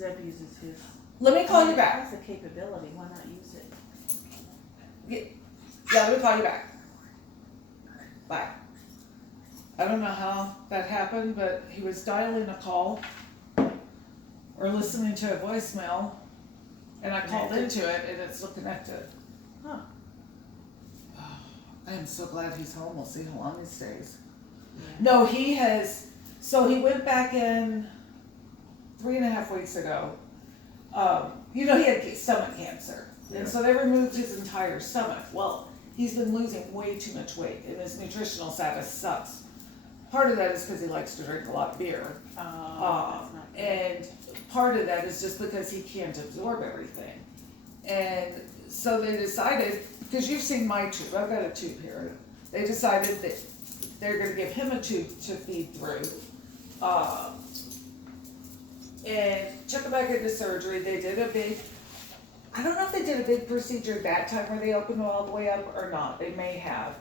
Zeb uses his. Let me call you It back. has the capability, why not use it? Yeah, let me call you back. Bye. I don't know how that happened, but he was dialing a call or listening to a voicemail, and I called into it, and it's still connected. Huh. I am so glad he's home. We'll see how long he stays. No, he has. So he went back in 3.5 weeks ago. He had stomach cancer, and so they removed his entire stomach. Well, he's been losing way too much weight, and his nutritional status sucks. Part of that is because he likes to drink a lot of beer, That's not good. and part of that is just because he can't absorb everything. And so they decided, because you've seen my tube, I've got a tube here. They decided that they're going to give him a tube to feed through, and took him back into surgery. They did a big, I don't know if they did a big procedure at that time where they opened it all the way up or not. They may have.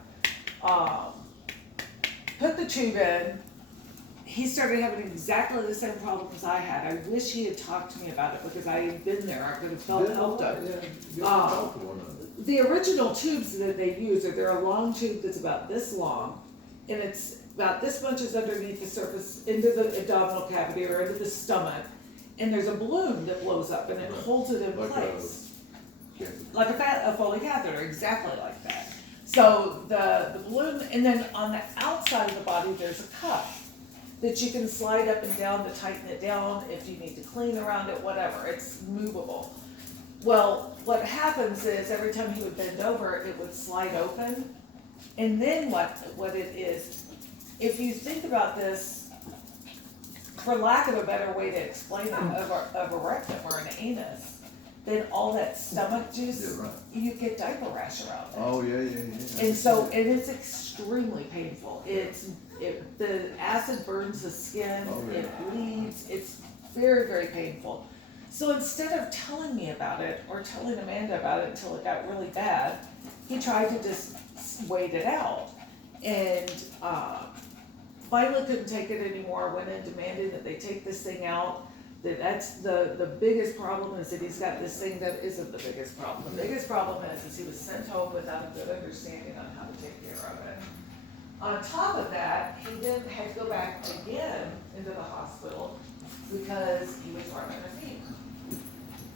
Put the tube in. He started having exactly the same problems I had. I wish he had talked to me about it because I had been there. I could have helped him. The original tubes that they use they're a long tube that's about this long, and it's about this much is underneath the surface into the abdominal cavity or into the stomach, and there's a balloon that blows up and it holds it in place. Like a Foley catheter, exactly like that. So the balloon, and then on the outside of the body there's a cup that you can slide up and down to tighten it down if you need to clean around it, whatever. It's movable. Well, what happens is every time he would bend over, it would slide open. And then what it is, if you think about this, for lack of a better way to explain it, of a rectum or an anus, then all that stomach juice, you get diaper rash around it. Oh, yeah. And so, and it's extremely painful. The acid burns the skin, it bleeds, it's very, very painful. So instead of telling me about it or telling Amanda about it until it got really bad, he tried to just wait it out. And finally couldn't take it anymore, went in demanding that they take this thing out. That's the biggest problem is that he's got this thing that isn't the biggest problem. The biggest problem is he was sent home without a good understanding on how to take care of it. On top of that, he then had to go back again into the hospital because he was running a fever.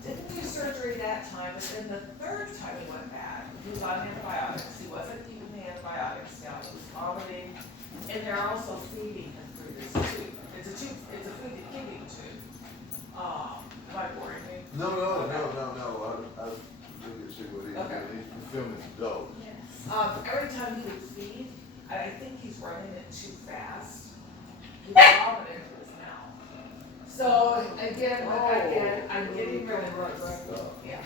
Didn't do surgery that time, but then the third time he went back, he was on antibiotics. He wasn't keeping the antibiotics down, he was vomiting, and they're also feeding him through this tube. It's a feeding tube. Am I boring you? No. I think it should what he Okay. he's filming dope. Every time he would feed, I think he's running it too fast. He was vomiting into his mouth. So again, I'm getting rid of this. Yeah,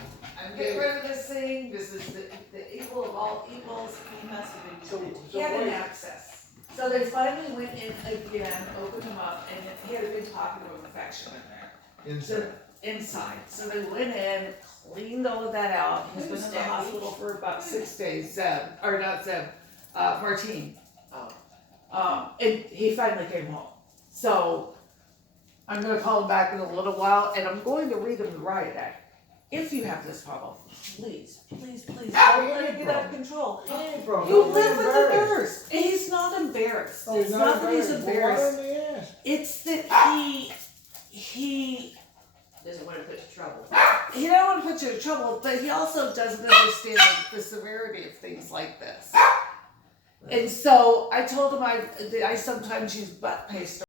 I'm getting rid of this thing. This is the evil of all evils. He must have been. He had an abscess. So they finally went in again, opened him up, and he had a big pocket of infection in there. Inside. So they went in, cleaned all of that out. He's been in the hospital for about 6 days. Martine. And he finally came home. So I'm going to call him back in a little while, and I'm going to read him the riot act. If you have this problem, please, don't let it get out of control. You live with a nurse. And he's not embarrassed. It's not that he's embarrassed. It's that he doesn't want to put you in trouble. He don't want to put you in trouble, but he also doesn't understand the severity of things like this. And so I told him I sometimes use butt paste